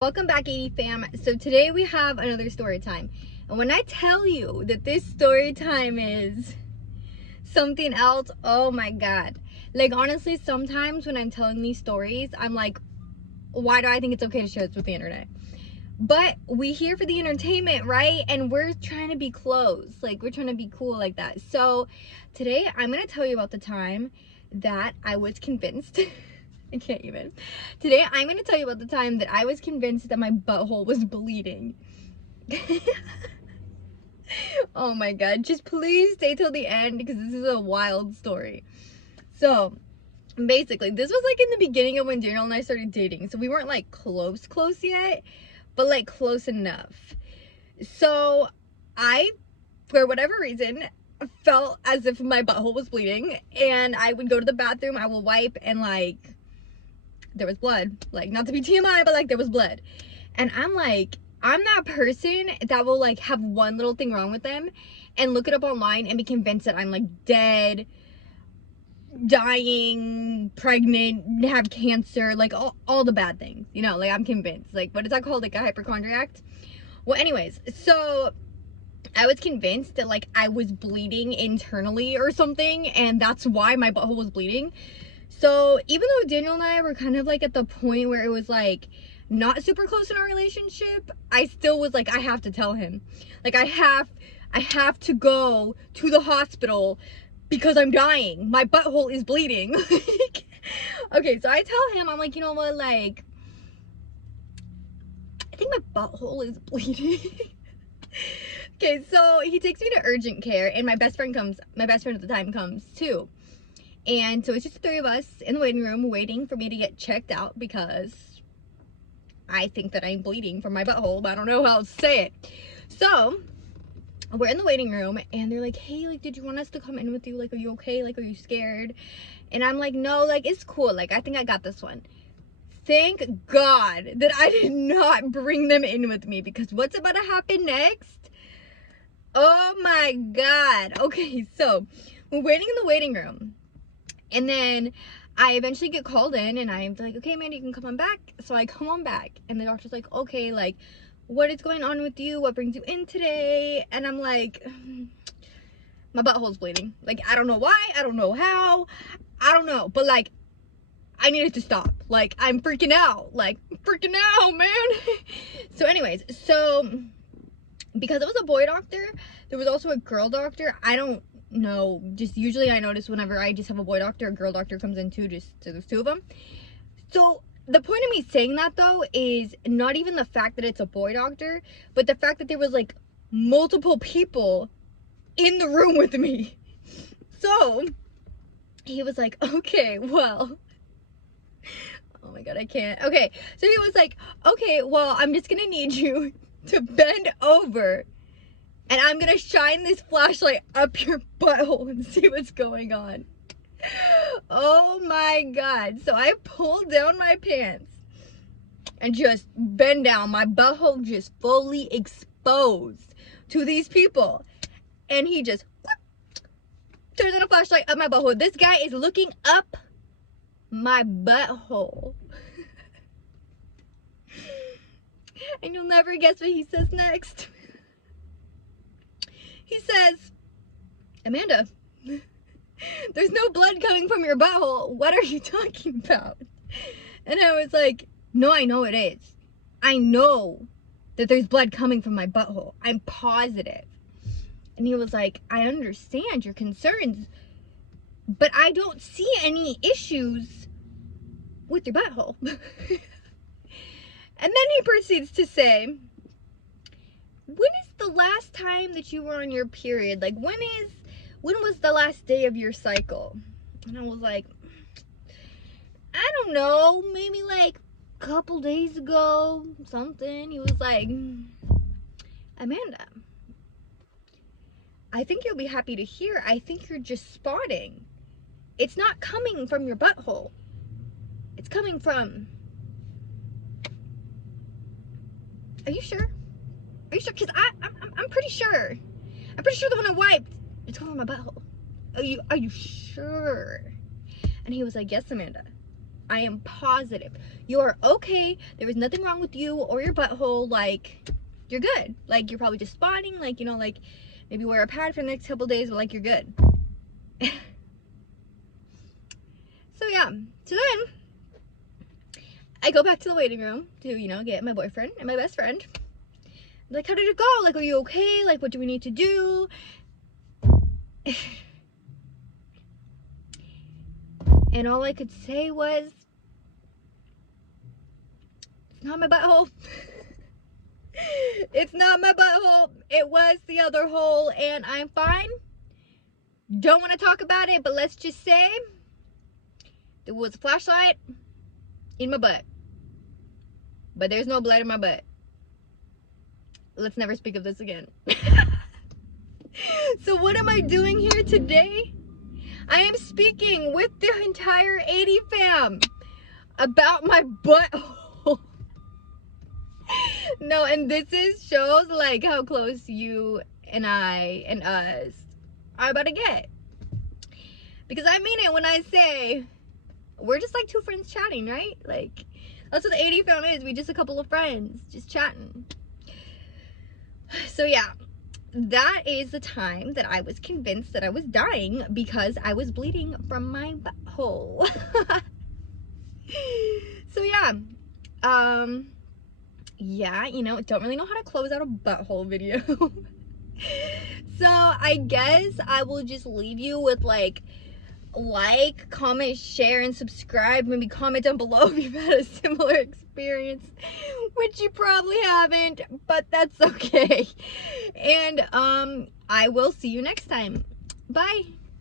Welcome back, 80 fam. So today we have another story time. And when I tell you that this story time is something else, oh my god. Like, honestly, sometimes when I'm telling these stories, I'm like, why do I think it's okay to share this with the internet? But we here for the entertainment, right? And we're trying to be close. Like, we're trying to be cool like that. So today I'm going to tell you about the time that I was convinced I can't even. Today, I'm going to tell you about the time that I was convinced that my butthole was bleeding. Oh my god. Just please stay till the end because this is a wild story. So, basically, this was like in the beginning of when Daniel and I started dating. So, we weren't like close yet, but like close enough. So, I, for whatever reason, felt as if my butthole was bleeding. And I would go to the bathroom, I will wipe, and like, there was blood. Like, not to be TMI, but like there was blood. And I'm like, I'm that person that will like have one little thing wrong with them and look it up online and be convinced that I'm like dead, dying, pregnant, have cancer, like all the bad things, you know, like I'm convinced. Like, what is that called? Like a hypochondriac? Well, anyways, so I was convinced that like I was bleeding internally or something, and that's why my butthole was bleeding. So even though Daniel and I were kind of like at the point where it was like not super close in our relationship, I still was like, I have to tell him. Like, I have to go to the hospital because I'm dying. My butthole is bleeding. Okay, so I tell him, I'm like, you know what, like, I think my butthole is bleeding. Okay, so he takes me to urgent care, and my best friend at the time comes too. And so it's just the three of us in the waiting room waiting for me to get checked out because I think that I'm bleeding from my butthole, but I don't know how else to say it. So we're in the waiting room and they're like, hey, like, did you want us to come in with you? Like, are you okay? Like, are you scared? And I'm like, no, like, it's cool. Like, I think I got this one. Thank God that I did not bring them in with me, because what's about to happen next? Oh my God. Okay, so we're waiting in the waiting room. And then I eventually get called in and I'm like, okay, Mandy, you can come on back. So I come on back and the doctor's like, okay, like, what is going on with you? What brings you in today? And I'm like, my butthole's bleeding. Like, I don't know why. I don't know how. I don't know. But like, I need it to stop. Like, I'm freaking out. Like, freaking out, man. So anyways, so because it was a boy doctor, there was also a girl doctor. I don't know, just usually I notice whenever I just have a boy doctor, a girl doctor comes in too, just so there's two of them. So the point of me saying that though is not even the fact that it's a boy doctor, but the fact that there was like multiple people in the room with me. So he was like, okay, well, oh my god, I can't. Okay, so he was like, okay, well, I'm just gonna need you to bend over and I'm gonna shine this flashlight up your butthole and see what's going on. Oh my god. So I pulled down my pants and just bend down. My butthole just fully exposed to these people. And he just whoop, turns on a flashlight up my butthole. This guy is looking up my butthole. And you'll never guess what he says next. He says, Amanda, there's no blood coming from your butthole. What are you talking about? And I was like, no, I know it is. I know that there's blood coming from my butthole. I'm positive. And he was like, I understand your concerns, but I don't see any issues with your butthole. And then he proceeds to say, when is the last time that you were on your period? Like, when was the last day of your cycle? And I was like, I don't know, maybe like a couple days ago, something. He was like, Amanda, I think you'll be happy to hear, I think you're just spotting. It's not coming from your butthole. It's coming from... Are you sure? Are you sure? Because I'm pretty sure. I'm pretty sure the one I wiped, it's coming from my butthole. Are you sure? And he was like, yes, Amanda. I am positive. You are okay. There is nothing wrong with you or your butthole. Like, you're good. Like, you're probably just spotting. Like, you know, like, maybe wear a pad for the next couple days, but like, you're good. So yeah, so then I go back to the waiting room to, you know, get my boyfriend and my best friend. I'm like, how did it go? Like, are you okay? Like, what do we need to do? And all I could say was, it's not my butthole. It's not my butthole. It was the other hole, and I'm fine. Don't want to talk about it, but let's just say there was a flashlight in my butt. But there's no blood in my butt. Let's never speak of this again. So what am I doing here today? I am speaking with the entire 80 fam about my butthole. No, and this shows like how close you and I and us are about to get. Because I mean it when I say we're just like two friends chatting, right? Like, that's what the 80 fam is. We just a couple of friends just chatting. So yeah, that is the time that I was convinced that I was dying because I was bleeding from my butthole. So yeah, yeah, you know, don't really know how to close out a butthole video. So I guess I will just leave you with like, comment, share, and subscribe. Maybe comment down below if you've had a similar experience, which you probably haven't, but that's okay. And I will see you next time. Bye.